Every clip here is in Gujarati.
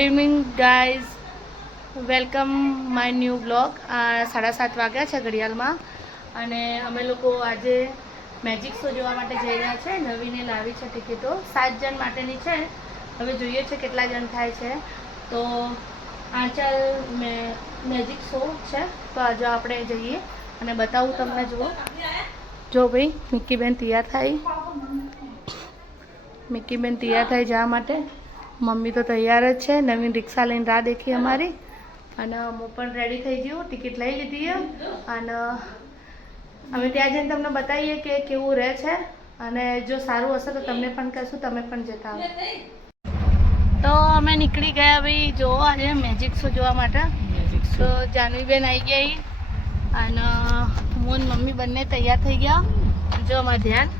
Good evening guys, welcome my new blog. 7:30 વાગ્યા છે ઘડિયાળમાં અને અમે લોકો આજે મેજિક શો જોવા માટે જઈ રહ્યા છે. નવીને લાવી છે ટિકિટો, 7 જણ માટેની છે. હવે જોઈએ છે કેટલા જણ થાય છે. તો આંચલ મેજિક શો છે, તો આજે આપણે જઈએ અને બતાવું તમને. જો ભાઈ મિક્કીબેન તૈયાર થાય, મિક્કીબેન તૈયાર થાય જવા માટે. મમ્મી તો તૈયાર જ છે, નવીન રિક્ષા લઈને રાહ દેખી અમારી. અને હું પણ રેડી થઈ ગયું, ટિકિટ લઈ લીધી અને અમે ત્યાં જઈને તમને બતાવીએ કે કેવું રહે છે. અને જો સારું હશે તો તમને પણ કહેશું, તમે પણ જતા આવો. તો અમે નીકળી ગયા ભાઈ જો આજે મેજિક શો જોવા માટે. તો જાનવીબેન આવી ગઈ અને હું મમ્મી બંને તૈયાર થઈ ગયા. જો અમારું ધ્યાન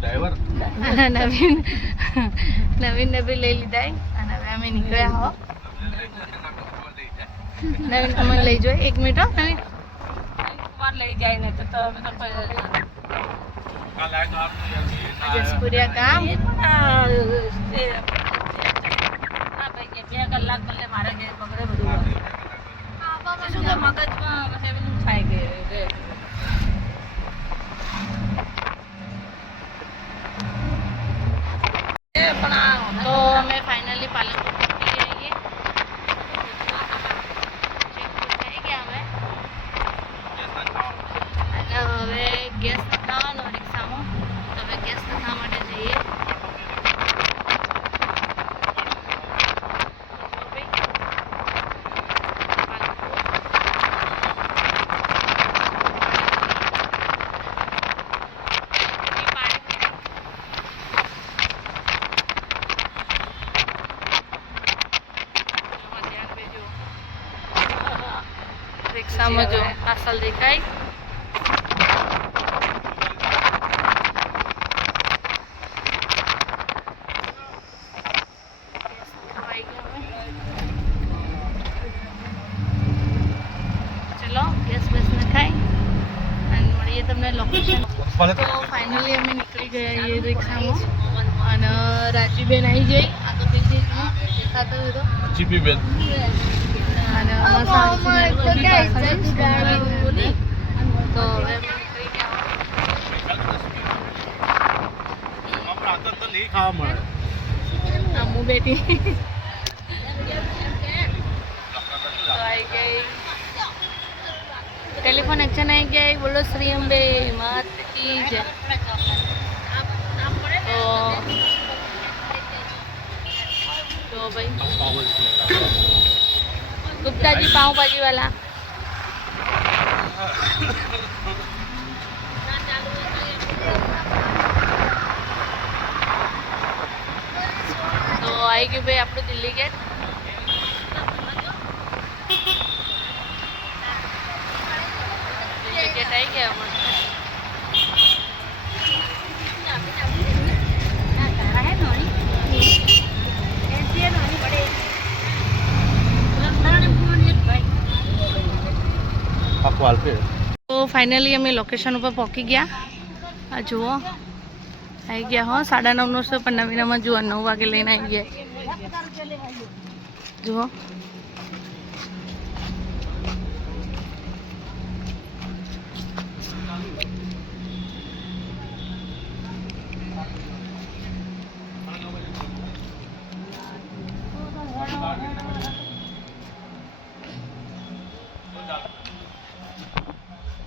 ડ્રાઈવર નવીન ને બી લઈ લીધા અને હવે અમે નીકળ્યા હો. નવીન તમે લઈ જાઓ, 1 મિનિટ હો નવીન, લઈ જાય ને તો જસપુરિયા ગામ. 2 કલાક ભલે મારે ઘેર પકડે બધું શું કે મગજમાં બધું થાય ગયું. તો અમે ફાઇનલી પાલનપુર પહોંચી જઈએ. થઈ ગયા અમે અને હવે ગેસ નખાવવાનો રિક્ષામાં. તો હવે ગેસ નખાવવા માટે જઈએ. રિક્ષામાં જો પાછળ દેખાય. ચલો ગેસ બેસ નખાય અને મળીએ તમને લોકેશન. તો ફાઇનલી અમે નીકળી ગયા એ રિક્ષામાં અને રાજીબેન આવી જઈ. આ તો થઈ જઈ દેખાતો હતો જીપીબેન અને તો હવે નીકળી ગયા. હું બેઠી તો આવી ગઈ. ટેલિફોન એક્શન આવી ગઈ. બોલો શ્રી અંબે માત કી જય. તો ભાઈ गुप्ता जी पाव भाजी वाला. तो आई गई भाई આપણું દિલ્હી ગેટ. દિલ્હી ગેટ આવી ગયા આપણે. તો ફાઇનલી અમે લોકેશન ઉપર પહોંચી ગયા. આ જુઓ આવી ગયા હો. 9:30 છે પણ નવીનામાં જુઓ 9 વાગે લઈને આવી ગયા. જુઓ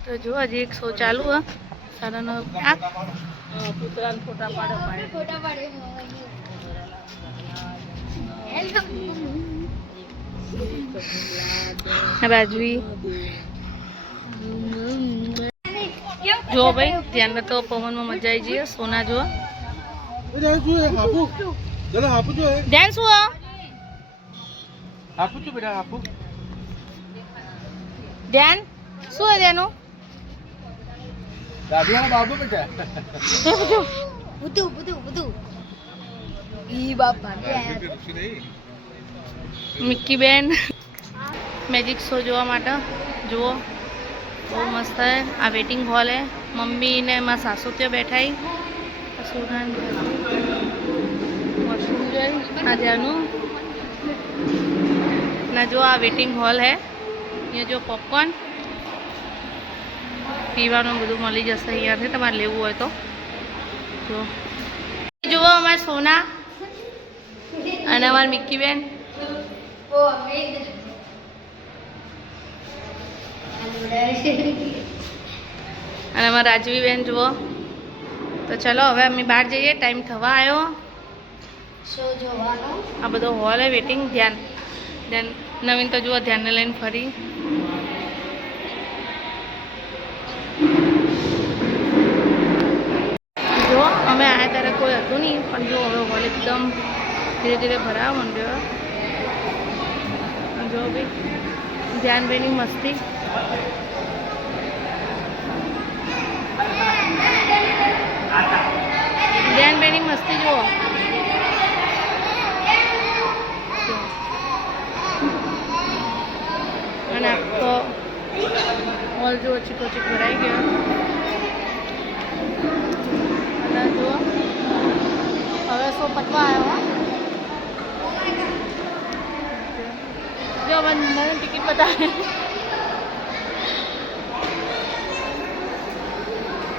તો જો હજી એક શો ચાલુ હ. 9:30 પુતળાને ફોટા પાડે. રાજવી જો ભાઈ ધ્યાન રાખો, પવનમાં મજા આવી જઈએ. સોના જો ધ્યાન શું ધ્યાન શું હે તેનું? બાબુ બેટા મિક્કીબેન મેજિક શો જોવા માટે જુઓ બહુ મસ્ત હે. આ વેટિંગ હોલ હે. મમ્મી ને મારા સાસુ ત્યાં બેઠા. સોના વોશરૂમ જો આ ત્યાંનું ના જો આ વેટિંગ હોલ હે. અહીંયા જો પોપકોર્ન પીવાનું બધું મળી જશે અહીંયાથી તમારે લેવું હોય તો. જો જુઓ અમારા સોના અને અમારી મિક્કીબેન અને અમારા રાજવીબેન જુઓ. તો ચલો હવે અમે બહાર જઈએ, ટાઈમ થવા આવ્યો. આ બધો હોલ હે વેટિંગ. ધ્યાન નવીન તો જુઓ ધ્યાનને લઈને ફરી. જો અમે આયા ત્યારે કોઈ હતું નહીં, પણ જો હવે હોલ એકદમ ધીરે ધીરે ભરાવા માંડ્યો. જો ભાઈ ધ્યાનભાઈની મસ્તી. ધ્યાનભાઈની મસ્તી જુઓ. અને આખો હોલ જુઓ ચીકો ચીક ભરાઈ ગયો. અને જુઓ હવે શો પતવા આવ્યો. જો હવે મને ટિકિટ બતાવે.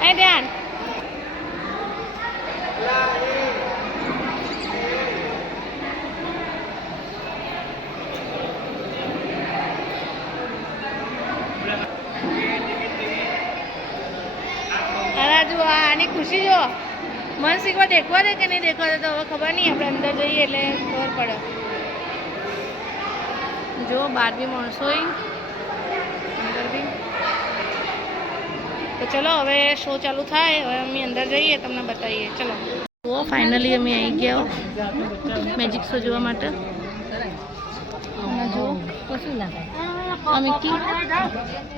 એ ધ્યાન જો આની ખુશી જો. મન શીખવા દેખવા દે કે નહીં દેખવા દે તો હવે ખબર નહીં. આપણે અંદર જઈએ એટલે ખબર પડે. જો બહાર બી માણસો અંદર બી. તો ચલો હવે શો ચાલુ થાય. હવે અમે અંદર જઈએ તમને બતાવીએ. ચલો તો ફાઇનલી અમે આવી ગયા મેજિક શો જોવા માટે. જો કશું લાગે મિક્કી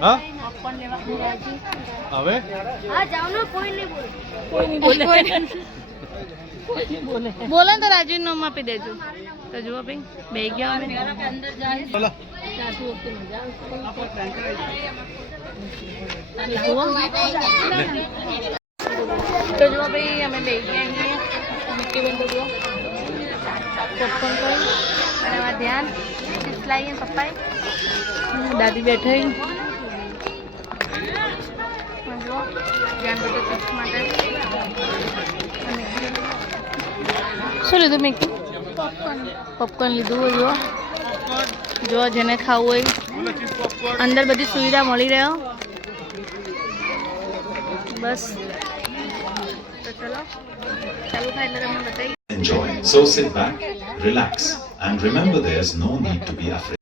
હા હવે હા જાઓ ને. કોઈ નહીં બોલે બોલે તો રાજુ નામ આપી દેજો. તો જુઓ ભાઈ બે ગયા અમે. તો જુઓ ભાઈ અમે બે ગયા અહીંયા. મિક્કીબેન તો જુઓ પોપકોર્ન કોઈ અને એમાં ધ્યાન ચિપ્સ લાવીએ પપ્પાએ. દાદી બેઠી જુઓ ધ્યાન બધું ચિપ્સ માટે. શું લીધું મિક્કી? પોપકોર્ન લીધું. જો જેને ખાવું હોય અંદર બધી સુવિધા મળી રહ્યો. બસ તો ચલો ચાલુ થાય એટલે તમને બતાવી. Enjoy. So sit back, relax, and remember there's no need to be afraid.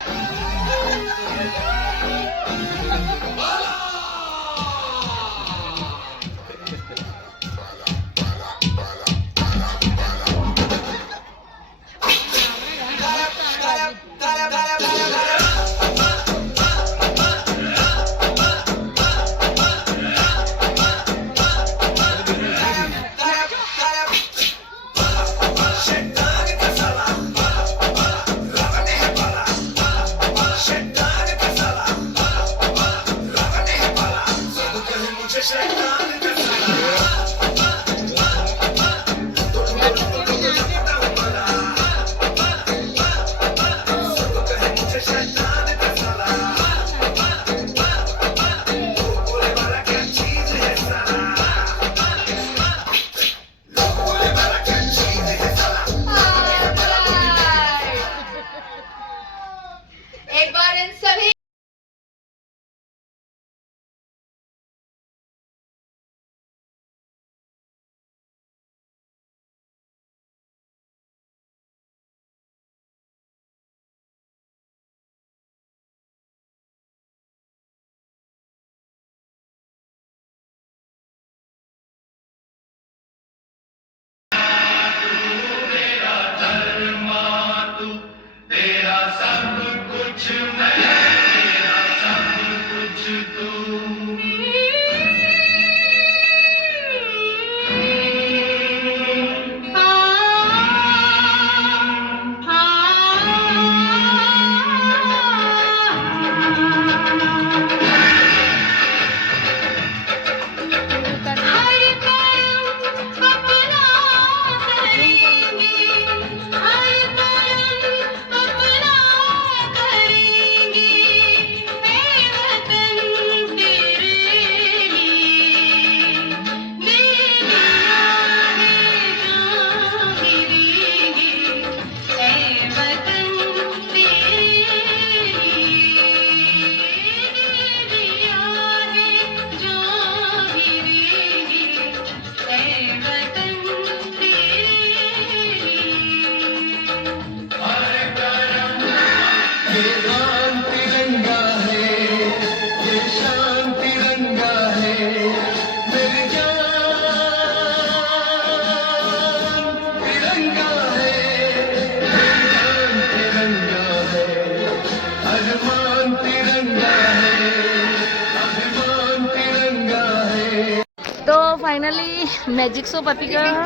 Finally magic show પતી ગયો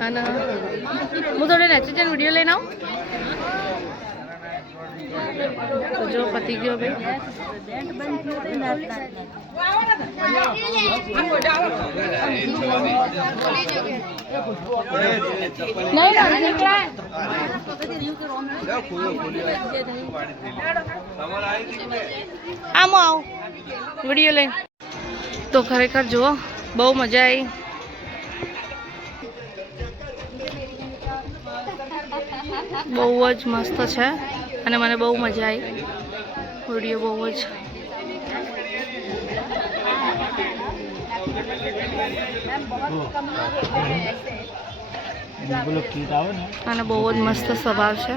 અને હું થોડે નેચરલ વિડીયો લઈને આવું તો જો પતી ગયો ભાઈ આમ આવું વિડીયો લઈને તો ખરેખર જુઓ બહુ મજા આવી બહુ જ મસ્ત છે અને મને બહુ મજા આવી વિડીયો બહુ જ અને બહુ જ મસ્ત સ્વભાવ છે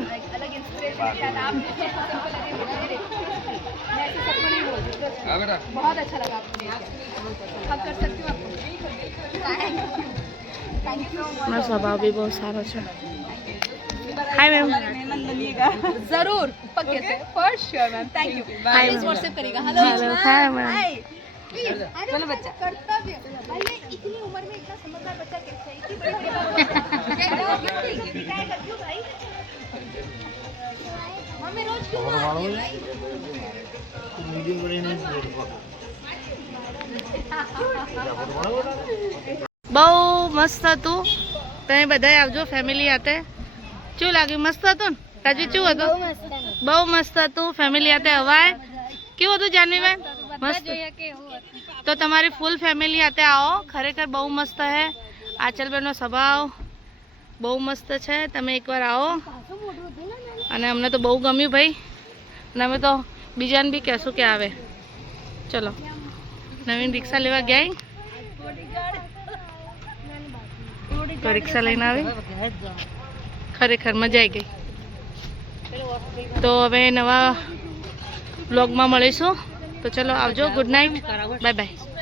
बहुत अच्छा लगा आपको स्वभाव भी बहुत सारा है हाय मैम जरूर पक्के से for sure ma'am thank you hi please WhatsApp करेगा हेलो हाय मैम चलो बच्चा कर्तव्य भैया इतनी उम्र में इतना समझदार बच्चा कैसे है इतनी बड़ी क्या करती हूं भाई हमें रोज क्यों आती है भाई બહુ મસ્ત હતું તમે બધાય આવજો ફેમિલી હાથે શું લાગ્યું મસ્ત હતું ને તાજી શું હતું બહુ મસ્ત હતું ફેમિલી હાથે હવાય કેવું હતું જાનવીબેન મસ્ત તો તમારી ફૂલ ફેમિલી હાથે આવો ખરેખર બહુ મસ્ત છે આચલબેનનો સ્વભાવ બહુ મસ્ત છે તમે એકવાર આવો અને અમને તો બહુ ગમ્યું ભાઈ અને અમે તો બીજાને બી કહેશું કે આવે ચલો નવીન રિક્ષા લેવા ગયા તો રિક્ષા લઈને આવી ખરેખર મજા આવી ગઈ તો હવે નવા બ્લોગમાં મળીશું તો ચલો આવજો ગુડ નાઇટ બાય બાય